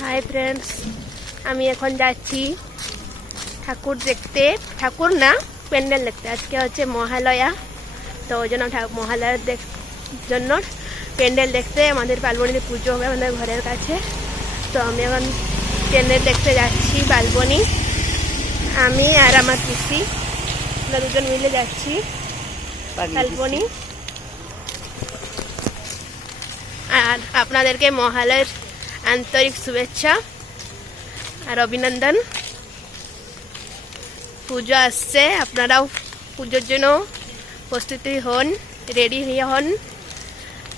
Hi friends, আমি এখন যাচ্ছি ঠাকুর দেখতে। ঠাকুর না, প্যান্ডেল দেখতে। আজকে হচ্ছে মহালয়া, তো ওই জন্য মহালয়ার জন্য প্যান্ডেল দেখতে আমাদের পালবনিতে পুজো হবে আমাদের ঘরের কাছে। তো আমি এখন প্যান্ডেল দেখতে যাচ্ছি পালবনি। আমি আর আমার পিসি, আমরা দুজন মিলে যাচ্ছি পালবনি। আর আপনাদেরকে মহালয়ার আন্তরিক শুভেচ্ছা আর অভিনন্দন। পুজো আসছে, আপনারাও পুজোর জন্য প্রস্তুতি হন, রেডি হয়ে হন।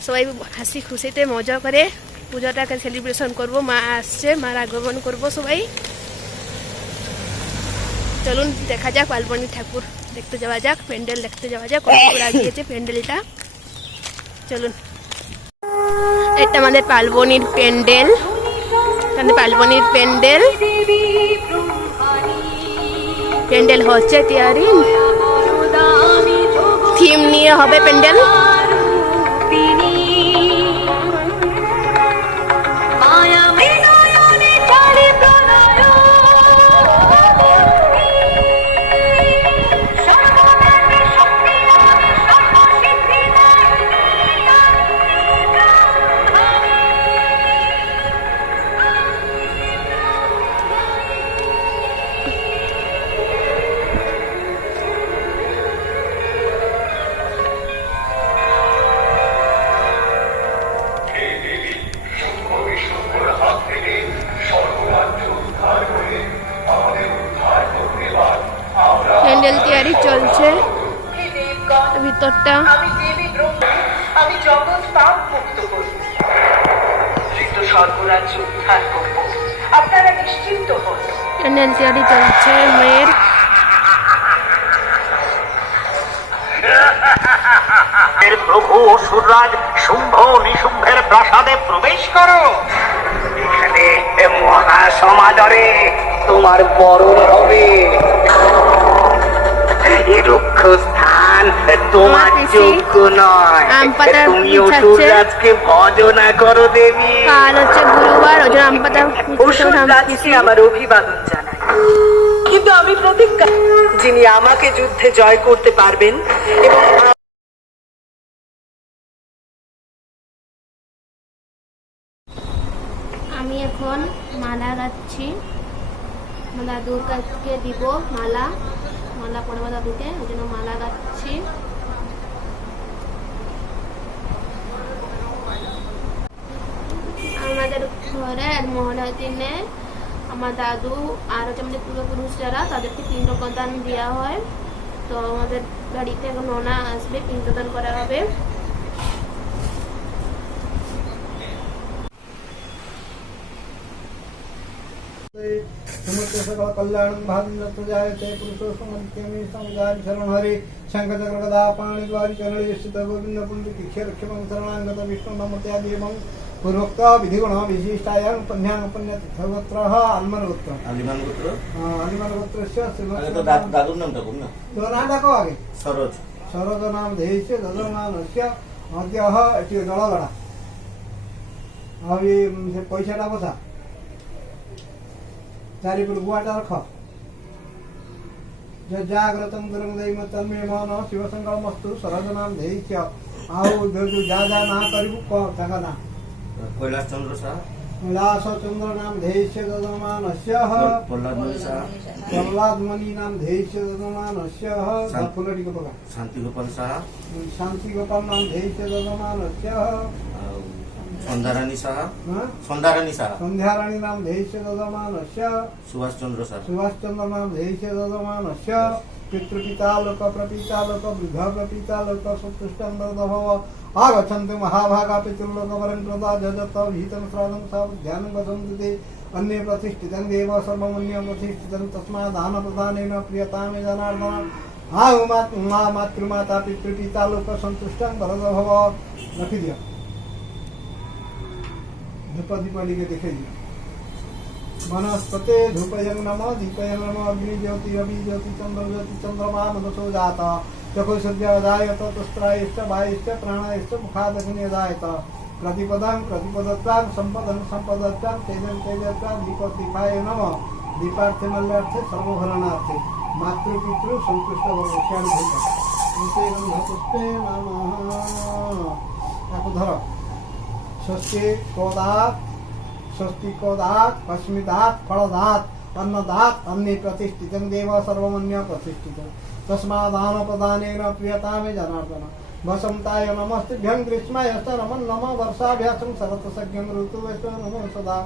সবাই হাসি খুশিতে মজা করে পুজোটাকে সেলিব্রেশন করব। মা আসছে, মার আগমন করব সবাই। চলুন দেখা যাক পালবনি ঠাকুর দেখতে যাওয়া যাক, প্যান্ডেল দেখতে যাওয়া যাক। কত লাগিয়েছে প্যান্ডেলটা, চলুন। এটা আমাদের পালবনির প্যান্ডেল, পালবনির প্যান্ডেল প্যান্ডেল হচ্ছে তৈরি। থিম নিয়ে হবে প্যান্ডেল। প্যান্ডেল তৈরি চলছে ভিতরটা। আমি জগৎ পাপ মুক্ত করব, স্বর্গরাজ্য উদ্ধার করব, আপনারা নিশ্চিন্ত হন। প্যান্ডেল তৈরি চলছে মেয়ের। প্রভু অসুররাজ শুম্ভ নিশুম্ভের প্রাসাদে প্রবেশ করো। এখানে মহা সমাদরে তোমার বরণ হবে। এই রুক্ষ স্থান তোমার যোগ্য নয়। তুমি অসুররাজকে ভজনা করো দেবী। কাল হচ্ছে গুরুবার, ওই জন্য আমপাতা অসুররাজকে আমার অভিবাদন জানাই। কিন্তু আমি প্রতিজ্ঞা, যিনি আমাকে যুদ্ধে জয় করতে পারবেন এবং আমি এখন মালা গাচ্ছি। দাদুর কাছকে দিব মালা, মালা পড়বো দাদুকে, ওই জন্য মালা গাচ্ছি। আমাদের ঘরে মহালয়ার দিনে আমার দাদু আর হচ্ছে আমাদের পূর্বপুরুষ যারা, তাদেরকে পিণ্ডদান দেওয়া হয়। তো আমাদের বাড়িতে এখন নোনা আসবে, পিণ্ডদান করা হবে। সমুদ্র সকল কল্যাণ ভাগ্য জায়তে পুরুষ সমন্ত্যমি সংগান শরণ হরে শঙ্খ চক্র গদা পাণি দ্বারি চরণে স্থিত গোবিন্দ পুণ্ডিক ক্ষীরক্ষম শরণাঙ্গত বিষ্ণু নমতে দেবং পূর্বোক্ত বিধিগুণ বিশিষ্টায়াং পণ্যাং পণ্যত সর্বত্রঃ আলমান গোত্র। আলিমান গোত্র? আলিমান গোত্রস্য আগে তো দাদুর নামটা বল না। তো নাম ডাকো আগে। সরোজ। সরোজ নাম দেহিছে দদমানস্য মধ্যঃ এটি জলগড়া। আবি সে পয়সাটা বসা চারিপুর গুয়াটা রখ। জাগ্রতং দুরং দৈম তন্মে মন শিব সংকল্পস্তু সরজ নাম দেহিছে। ଆଉ যা যা না করিব তাকা না। কৈলাস চন্দ্র শাহ। কৈলাস চন্দ্র নাম ধেয়স্য দদমানস্য। প্রহ্লাদ মণি শাহ। প্রহ্লাদ মণি নাম ধেয়স্য দদমানস্য। ফুলটি কপকা। শান্তি গোপাল শাহ। শান্তি গোপাল নাম ধেয়স্য দদমানস্য। সন্ধ্যারানী শাহ। সন্ধ্যারানী শাহ। সন্ধ্যারানী নাম ধেয়স্য দদমানস্য। সুভাষ চন্দ্র শাহ। সুভাষ চন্দ্র নাম ধেয়স্য দদমানস্য। পিতৃপিতা লোক প্রপিতা লোক বৃদ্ধ প্রপিতা লোক সন্তুষ্টং ভব आगच्छन्तु महाभागा पितृलोकवरं प्रदा जजत विहितं श्राद्धं ध्यानं वसन्ति अन्ये प्रतिष्ठितं देव सर्वमन्यं प्रतिष्ठितं तस्मात् दानप्रदानेन प्रियतामे जनार्दन मा मातृमाता पितृपिता लोक सन्तुष्टं वरद भव। रखी दिया धूप दीप लिखे दिखाई दिया। वनस्पते धूपयं नमः दीपयं नमः अग्नि ज्योति रवि ज्योति चंद्रमा मदसो जाता चक्षुर्जायत तस्त्रायश्च वायश्च प्राणायश्च मुखादग्निर्जायत प्रतिपदां प्रतिपदत्वां संपदं संपदत्वां तेजं तेजत्वां दीपदीपाय नमः दीपार्थे मल्यार्थे सर्वभरणार्थे मातृपितृ संतुष्ट वर्षाण पुष्पे नमः ताको धर षष्ठी कोदात अस्मिदात फलदात अन्नदात अन्ने प्रतिष्ठितं देव सर्वमन्य प्रतिष्ठितं तस्मादान प्रदानेन प्रियतामे जनार्दन वसंताय नमस्तेभ्यं ग्रीष्माय नमः नमः वर्षाभ्यासं शरतसज्ञं ऋतुवेश नमः सदा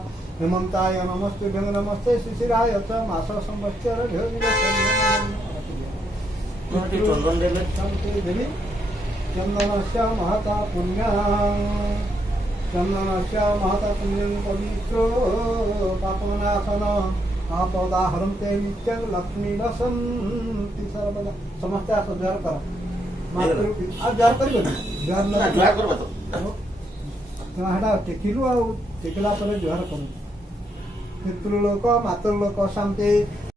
हेमन्ताय नमस्तेभ्यं नमस्ते शिशिराय च मास संवत्सर चंदन देवे देवी चंदनस्य महता पुण्यं चंदनस्य महता पुण्यं पवित्रो पापनाशन आपदाहरं ते नित्यं लक्ष्मी वसन्ति सर्वदा समस्त जर कर आज जर करियो जर ना जुआर करबो तो हाड़ा टेकिलु आ टेकला पर जर करू पितृलोक मातृलोक शांति